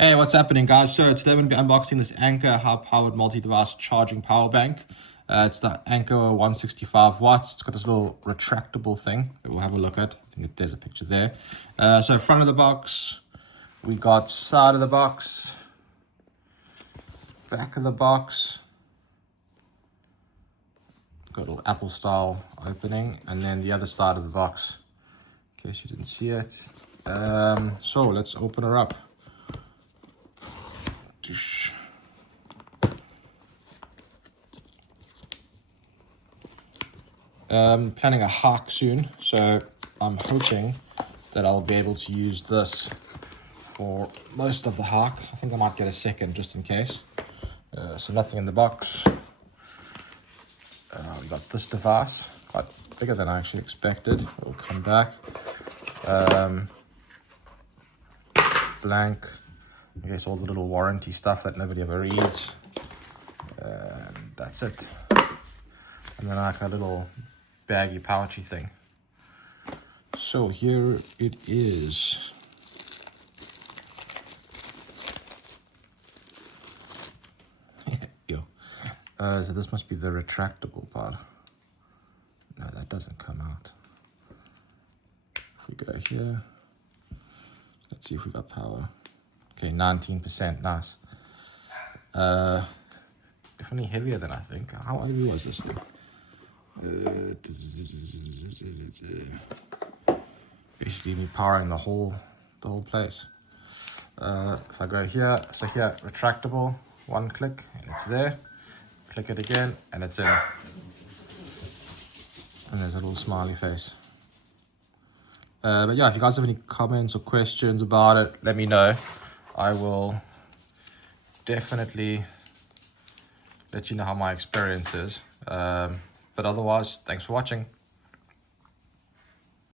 Hey, what's happening, guys? So today we're going to be unboxing this Anker high-powered multi-device charging power bank. It's the Anker 165 watts. It's got this little retractable thing that we'll have a look at. I think there's a picture there. So front of the box, we got side of the box, back of the box. Got a little Apple style opening, and then the other side of the box, in case you didn't see it. So let's open her up. Planning a hike soon, so I'm hoping that I'll be able to use this for most of the hike. I think I might get a second just in case. So nothing in the box. We got this device, quite bigger than I actually expected. It'll come back. Blank. I guess all the little warranty stuff that nobody ever reads. And that's it. And then like a little baggy pouchy thing. So here it is. Yo. So this must be the retractable part. No, that doesn't come out. If we go here, let's see if we got power. Okay, 19%, nice. Definitely heavier than I think. How heavy was this thing? Basically me powering the whole place. If I go here, so here, retractable, one click and it's there. Click it again and it's in. And there's a little smiley face. But yeah, if you guys have any comments or questions about it, let me know. I will definitely let you know how my experience is. But otherwise, thanks for watching.